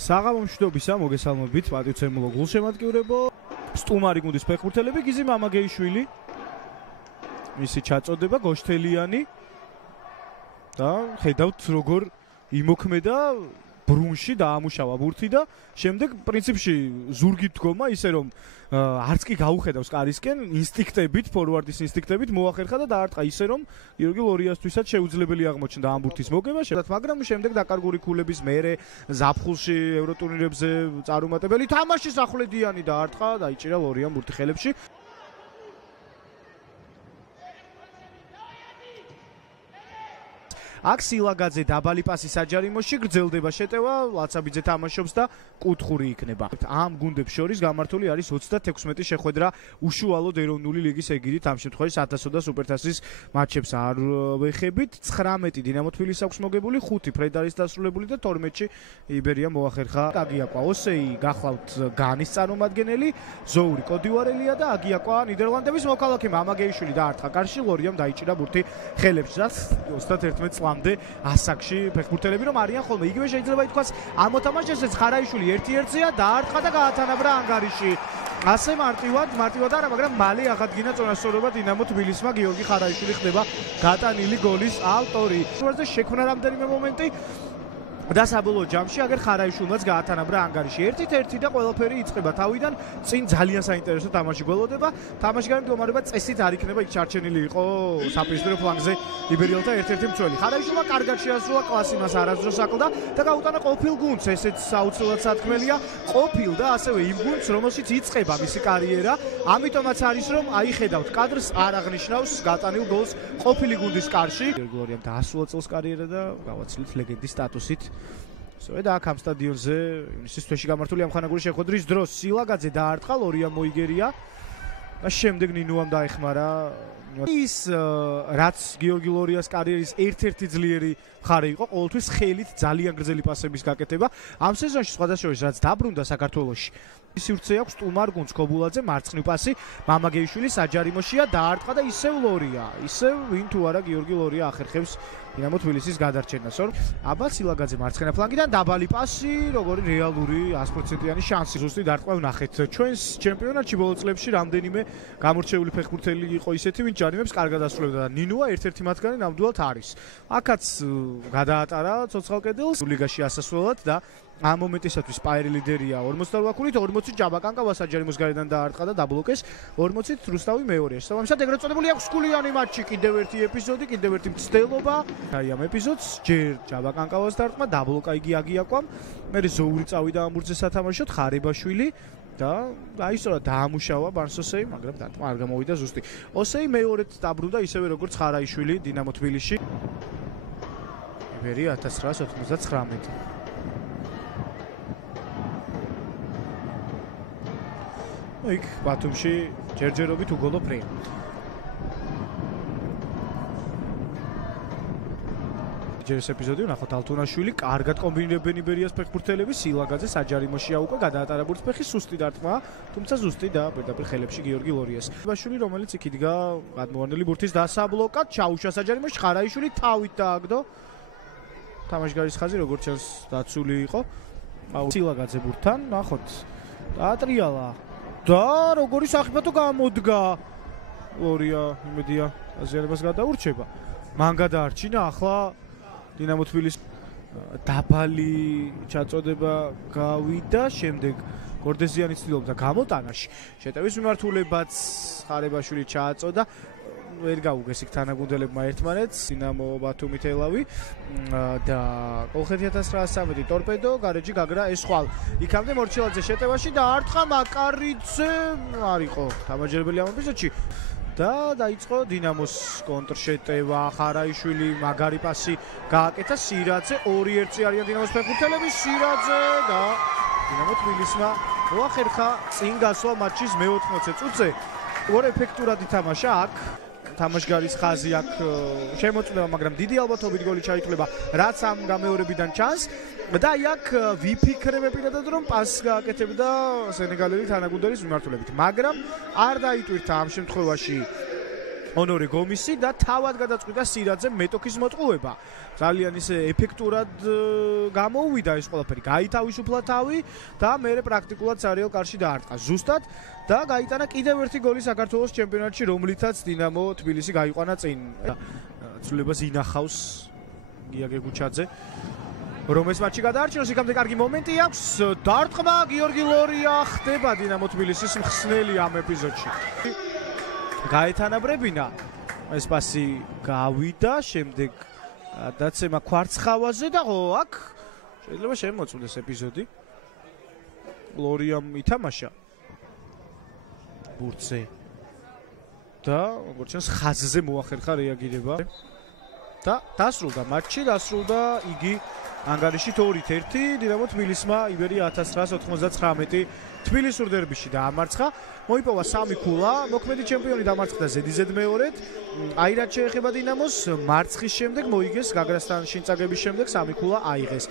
საღამო მშვიდობისა, მოგესალმებით პატივცემულო გულშემატკივრებო. სტუმარი გუნდის ფეხბურთელები გიზი მამაგეიშვილი. მისი ჩაწოდება გოშთელიანი და ხედავთ როგორ იმოქმედა ბრუნში დაამუშავა ბურთი და შემდეგ პრინციპში ზურგით დგომა ისე რომ არც კი გაუხედავს კარისკენ ინსტინქტებით ფორვარდის ინსტინქტებით მოახერხა და დაარტყა ისე რომ გიორგი ლორიასთვისაც შეუძლებელი აღმოჩნდა ამ ბურთის მოგება მაგრამ შემდეგ დაკარგული ქულების მერე ზაფხულში ევროტურნირებზე წარუმატებელი თამაშის ახვლედიანი დაარტყა დაიჭირა ლორიამ ბურთი ხელებში. აქ სილაგაძე დაბალი პასი საჯარიმოში გრძელდება შეტევა, ლაცაბიძე თამაშობს და კუთხური იქნება. ამ გუნდებს შორის გამართული არის 36 შეხვედრა უშუალოდ ეროვნული ლიგის ეგიდით, ამ შემთხვევაში 1000 და სუპერთასის მატჩებს არ ვეხებით. 19 დინამო თბილისს აქვს მოგებული, 5 ფრედარის დასრულებული და 12-ში იბერია მოახერხა. აგიაკვა ოსეი გახლავთ განის წარმომადგენელი, ზოური კოდივარელია და აგიაკვა ნიდერლანდების მოქალაქე მამაგეიშვილი დაარტყა კარში, ლორიამ დაიჭირა ბურთი ხელებში. 31 ამდე ასაკში ფეხბურთელები რომ არიან ხოლმე იგივე შეიძლება ითქვას ამ მოთამაშესაც ხარაიშვილი 1-1-ია დაარტყა და გაათანაბრა ანგარიში. ასე მარტივად არა, მაგრამ მალე აღადგინა წონასწორობა დინამო თბილისმა. გიორგი ხარაიშვილი ხდება გატანილი გოლის ავტორი. უარზე შექმნა რამდენიმე მომენტი და საბოლოო ჯამში აგერ ხარაიშვილმაც გაათანაბრა ანგარიში. 1-1 და ყველაფერი იწყება თავიდან. წინ ძალიან საინტერესო თამაში გველოდება. თამაშგარი მდგომარეობა წესით არ იქნება, იქ ჩარჩენილი იყო საპირისპირო ფლანგზე იბერიელთა ერთ-ერთი მცველი. ხარაიშვილმა კარგად შეასრულა, კლასი მას არასდროს აკლდა და გაუტანა ყოფილ გუნდს. ესეც საოცრად სათქმელია. ყოფილ და ასევე იმ გუნდს, რომელშიც იწყება მისი კარიერა. ამიტომაც არის რომ აიხედავთ კადრს არ აღნიშნავს გატანილ გოლს ყოფილი გუნდის კარში. გორგორიამ დაასრულა წელს კარიერა და გავაცილეთ ლეგენდის სტატუსით. სწორედ აქ ამ სტადიონზე ივნისის თვეში გამართული ამხანაგური შეხვედრის დროს სილაგაძე დაარტყა, ლორიამ მოიგერია და შემდეგ ნინუამ დაეხმარა. ის რაც გიორგი ლორიას კარიერის ერთ-ერთი ძლიერი მხარე იყო, ყოველთვის ხელით ძალიან გრძელი პასების გაკეთება. ამ სეზონში სხვადასხვა რაც დაბრუნდა საქართველოში სივრცე აქვს სტუმარ გუნდს ქობულაძე მარცხნივ პასი მამაგეიშვილი საჯარიმოშია დაარტყა და ისევ ლორია. ისევ ვინ თუ არა გიორგი ლორია ახერხებს დინამო თბილისის გადარჩენას. აბა სილაგაძე მარცხენა ფლანგიდან დაბალი პასი, როგორი რეალური 100%-იანი შანსი ზუსტი დარტყმა ვნახეთ. ჩვენს ჩემპიონატში ბოლო წლებში რამდენიმე გამორჩეული ფეხბურთელი იყო ისეთი, ვინც ჯარიმებს კარგად ასრულებდა და ნინუა ერთ-ერთი მათგანი ნამდვილად არის. აქაც გადაატარა ცოცხალ კედელს ლიგაში ასასვლელად და ამ მომენტისათვის პაერი ლიდერია 48 ქულით, 40 ჯაბაკანკავა საჯარიმოს გარედან დაარტყა და დაბლოკეს, 40-ით რუსთავი მეორეა. შესაბამისად ეგრეთ წოდებული აქვს გულიანი მატჩი, კიდევ ერთი ეპიზოდი, კიდევ ერთი მცდელობა. აი ამ ეპიზოდს ჯერ ჯაბაკანკავას დაარტყმა, დაბლოკა იგი აგიაკვამ, მერე ზოური წავიდა ამ ბურთზე სათამაშოდ, ხარებაშვილი და აი სწორად დაამუშავა ბარსოსეი, მაგრამ დარტყმა არ გამოვიდა ზუსტი. ოსეი მეორედ დაბრუნდა ისევე როგორც ხარაიშვილი დინამო თბილისში. იბერია 1999. იქ ბათუმში ჯერჯერობით უგოლო ფრეი. ჯერეს ეპიზოდი ვნახოთ ალთუნაშვილი კარგად კომბინირებენ იბერიას ფეხბურთელები, სილაგაძე საჯარიმოშია უკვე გადაატარა ბურთს ფეხი სუსტი დარტყმა, თუმცა ზუსტი და პირდაპირ ხელებში გიორგი ლორიას. ბაშვილი რომელიც იქ იდგა გადმოვარდნილი ბურთის დასაბლოკად, ჩაუშვა საჯარიმოში, ხარაიშვილი თავით დააგდო. თამაშგარის ხაზი როგორც ჩანს დაცული იყო. სილაგაძე ბურთთან, ნახოთ. დაატრიალა და როგორი საფეხბურთო გამოდგა. ლორია იმედია აზიანებას გადაურჩება. მან გადაარჩინა ახლა დინამო თბილის დაბალი ჩაწოდება გავიდა, შემდეგ გორდეზიანი ცდილობდა გამოტანაში. შეტევის მიმართულებაც ხარებაშვილი ჩააწოდა. ვერ გაუგეს იქ თანაგუნდელებმა ერთმანეთს, დინამო ბათუმი თელავი და კოლხეთი 1913 ტორპედო, გარეჯი გაგრა ესხვალ. იქამდე მორჩილაძე შეტევაში დაარტყა მაკარიძე არ იყო დამაჯერებელი ამ ეპიზოდში და დაიწყო დინამოს კონტრშეტევა, ხარაიშვილი მაგარი პასი გააკეთა სირაძე, 2-1 არიან დინამოს ფეხბურთელები, სირაძე და დინამო თბილისმა მოახერხა წინ გასვლა მატჩის მე-80 წუთზე. ორ ეფექტურად ითამაშა აქ. თამაშგარის ხაზი აქ შემოწმება, მაგრამ დიდი ალბათობით გოლი ჩაითვლება, რაც ამ გამეორებიდან ჩანს. და აი აქ ვიფიქრებ პირადად რომ პასს გააკეთებდა სენეგალელი თანაგუნდელის მიმართულებით, მაგრამ არ დაიტვირთა ამ შემთხვევაში ონორე გომისი და თავად გადაწყვიტა სირაძე მეტოქის მოტყუება. ძალიან ისე ეფექტურად გამოუვიდა ეს ყველაფერი. გაითავისუფლა თავი და მერე პრაქტიკულად სარიელ კარში დაარტყა. ზუსტად და გაიტანა კიდევ ერთი გოლი საქართველოს ჩემპიონატში, რომლითაც დინამო თბილისი გაიყვანა წინ. ცვლილებას ინახავს გიაგე გუჩაძე. რომ ეს მატჩი გადაარჩინოს, იქამდე კარგი მომენტი აქვს. დარტყმა გიორგი ლორია ხდება დინამო თბილისის მხსნელი ამ ეპიზოდში. გაეთანაბრებინა ეს პასი გავიდა, შემდეგ გადაცემა კვარცხავაზე და აქ შეიძლება შემოწმდეს ეპიზოდი. ლორიამ ითამაშა ბურთზე და როგორც ჩანს ხაზზე მოახერხა რეაგირება და დასრულდა მატჩი, დასრულდა იგი ანგარიშით 2-1 დინამო თბილისმა იბერია 1999 თბილისურ დერბიში დაამარცხა. მოიპოვა 3 ქულა, მოქმედი ჩემპიონი დამარცხდა ზედიზედ მეორედ. აირად შეეხება დინამოს, მარცხის შემდეგ მოიგეს გაგრასთან შინწაგების შემდეგ 3 ქულა აიღეს.